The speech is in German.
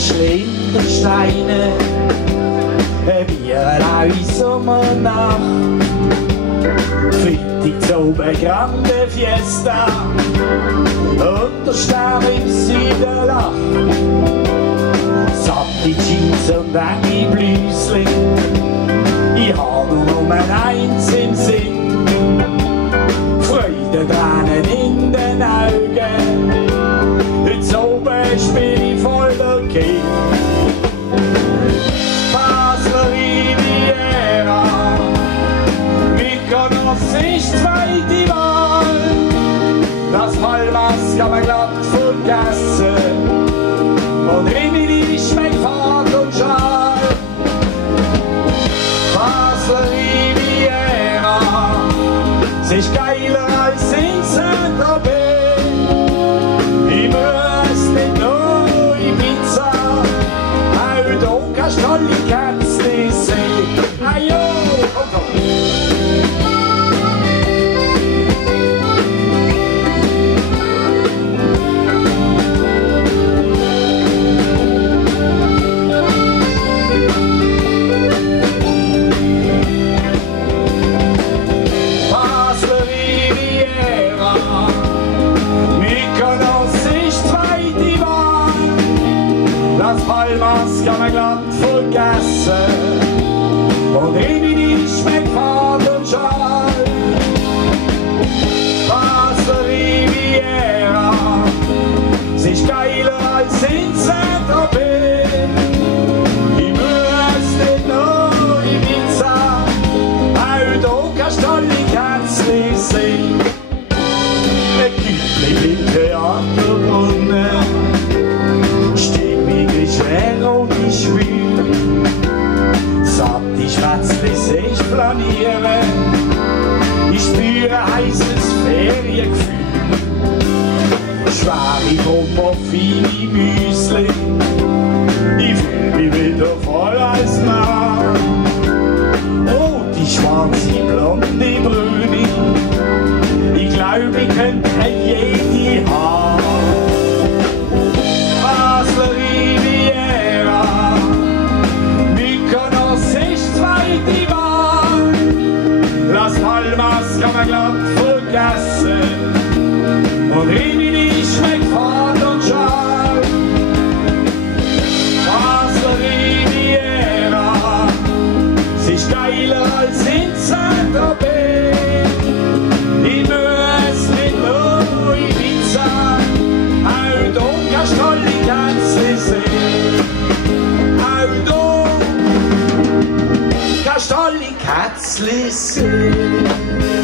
Tischli in den Steinen, ein Bier in Sommernacht. Freitag zu oben Grande Fiesta und der Stern im Süden lacht. Satte Jeans und enge Blüsli, ich habe nur eins im Sinn. Freudentränen in den Augen, heute oben spiel ich voll okay. Basler Riviera, Mykonos ist zweite Wahl. Das Palmas kann man glatt vergessen und Rimini schmeckt Fahrt und Schal. Basler Riviera, sie ist geiler als in Saint-Tropez. Ich muss nicht nur Ibiza, auch da kannst du alle Kätzchen sehen. Ajo, das Palmas kann man glatt vergessen und Rimini schmeckt Fahrt und Schal. Basler Riviera, sie ist geiler als in Saint-Tropez. Ich muss nicht nur Ibiza, auch da kannst du alle Kätzchen sehen. Ein Gütli im Theaterbrunnen, schwer und ich schwül. Satte Schwätzli seh ich planieren, ich spüre heißes Feriengefühl. Schwere Bomber, feine Müsli, ich fühl mich wieder voll als Mann. Oh, die schwarze, blonde Brüni, ich glaub, ich könnte jede haben. Basler Riviera, Mykonos ist zweite Wahl. Las Palmas kann man glatt vergessen und Rimini schmeckt Fahrt und Schal. Basler Riviera, sie ist geiler als in Saint-Tropez. Ich muss nicht nur Ibiza, auch da kannst du alle Kätzchen sehen. Auch da kannst du alle Kätzchen sehen.